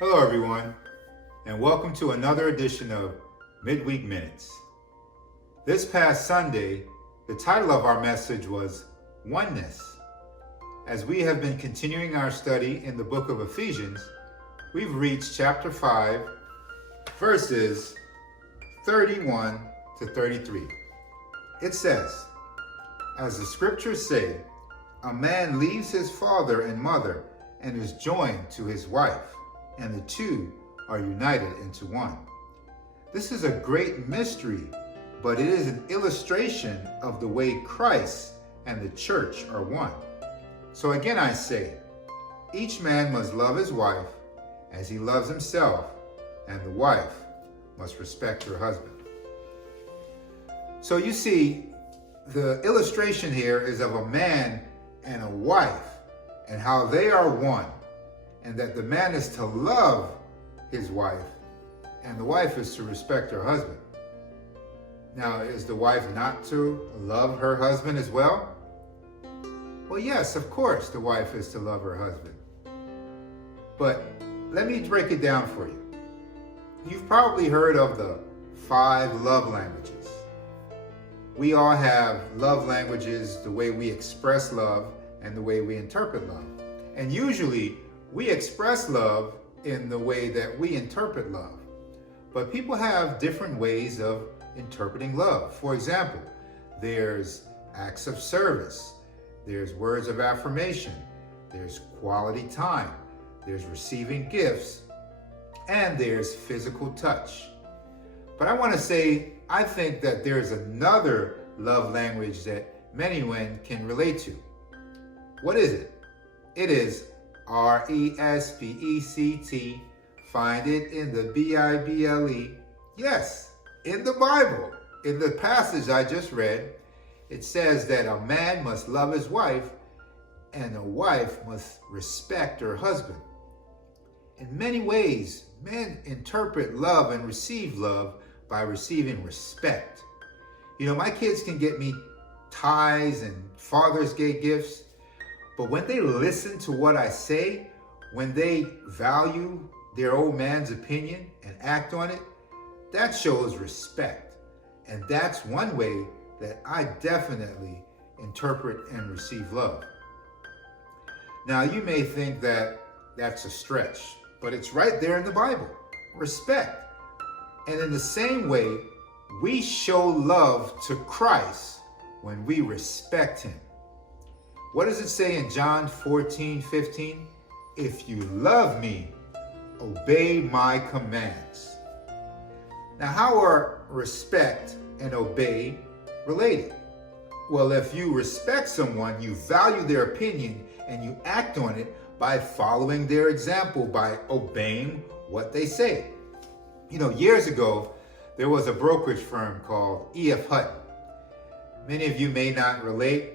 Hello, everyone, and welcome to another edition of Midweek Minutes. This past Sunday, the title of our message was Oneness. As we have been continuing our study in the book of Ephesians, we've reached chapter 5, verses 31 to 33. It says, as the scriptures say, a man leaves his father and mother and is joined to his wife, and the two are united into one. This is a great mystery, but it is an illustration of the way Christ and the church are one. So again I say, each man must love his wife as he loves himself, and the wife must respect her husband. So you see, the illustration here is of a man and a wife and how they are one, and that the man is to love his wife and the wife is to respect her husband. Now, is the wife not to love her husband as well? Well, yes, of course the wife is to love her husband. But let me break it down for you. You've probably heard of the 5 love languages. We all have love languages, the way we express love and the way we interpret love. And usually we express love in the way that we interpret love. But people have different ways of interpreting love. For example, there's acts of service, there's words of affirmation, there's quality time, there's receiving gifts, and there's physical touch. But I want to say, I think that there's another love language that many men can relate to. What is it? It is R-E-S-P-E-C-T. Find it in the Bible. Yes, in the Bible. In the passage I just read, it says that a man must love his wife and a wife must respect her husband. In many ways, men interpret love and receive love by receiving respect. You know, my kids can get me ties and Father's Day gifts, but when they listen to what I say, when they value their old man's opinion and act on it, that shows respect. And that's one way that I definitely interpret and receive love. Now, you may think that that's a stretch, but it's right there in the Bible. Respect. And in the same way, we show love to Christ when we respect him. What does it say in John 14:15? If you love me, obey my commands. Now, how are respect and obey related? Well, if you respect someone, you value their opinion and you act on it by following their example, by obeying what they say. You know, years ago, there was a brokerage firm called E.F. Hutton. Many of you may not relate,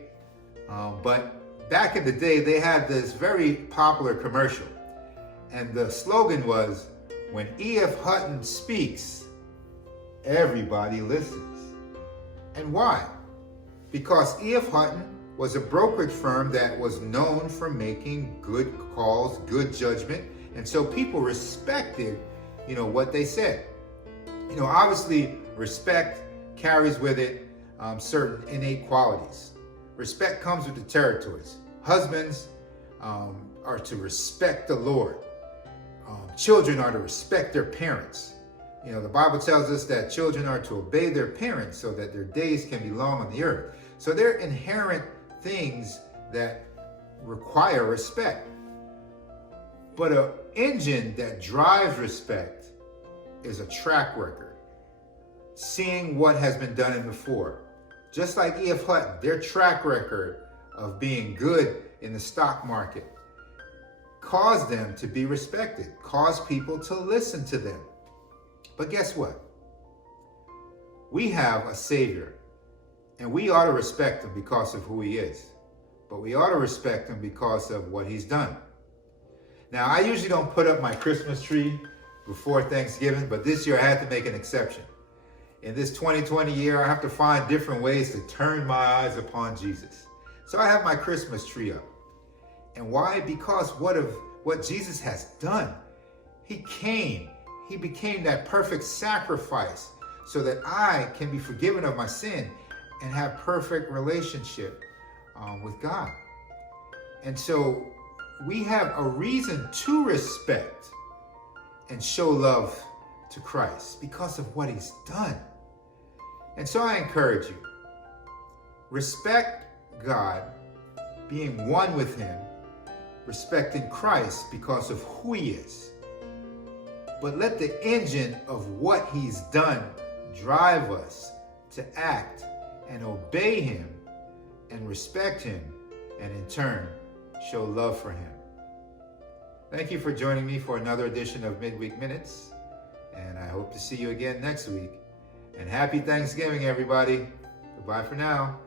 but back in the day, they had this very popular commercial. And the slogan was, when E.F. Hutton speaks, everybody listens. And why? Because E.F. Hutton was a brokerage firm that was known for making good calls, good judgment. And so people respected, what they said. Obviously, respect carries with it certain innate qualities. Respect comes with the territories. Husbands are to respect the Lord. Children are to respect their parents. The Bible tells us that children are to obey their parents so that their days can be long on the earth. So there are inherent things that require respect. But an engine that drives respect is a track record, seeing what has been done before. Just like E.F. Hutton, their track record of being good in the stock market caused them to be respected, caused people to listen to them. But guess what? We have a Savior, and we ought to respect him because of who he is. But we ought to respect him because of what he's done. Now, I usually don't put up my Christmas tree before Thanksgiving, but this year I had to make an exception. In this 2020 year, I have to find different ways to turn my eyes upon Jesus. So I have my Christmas tree up. And why? Because what Jesus has done. He came. He became that perfect sacrifice so that I can be forgiven of my sin and have perfect relationship with God. And so we have a reason to respect and show love to Christ because of what he's done. And so I encourage you, respect God, being one with him, respecting Christ because of who he is. But let the engine of what he's done drive us to act and obey him and respect him, and in turn, show love for him. Thank you for joining me for another edition of Midweek Minutes, and I hope to see you again next week. And happy Thanksgiving, everybody. Goodbye for now.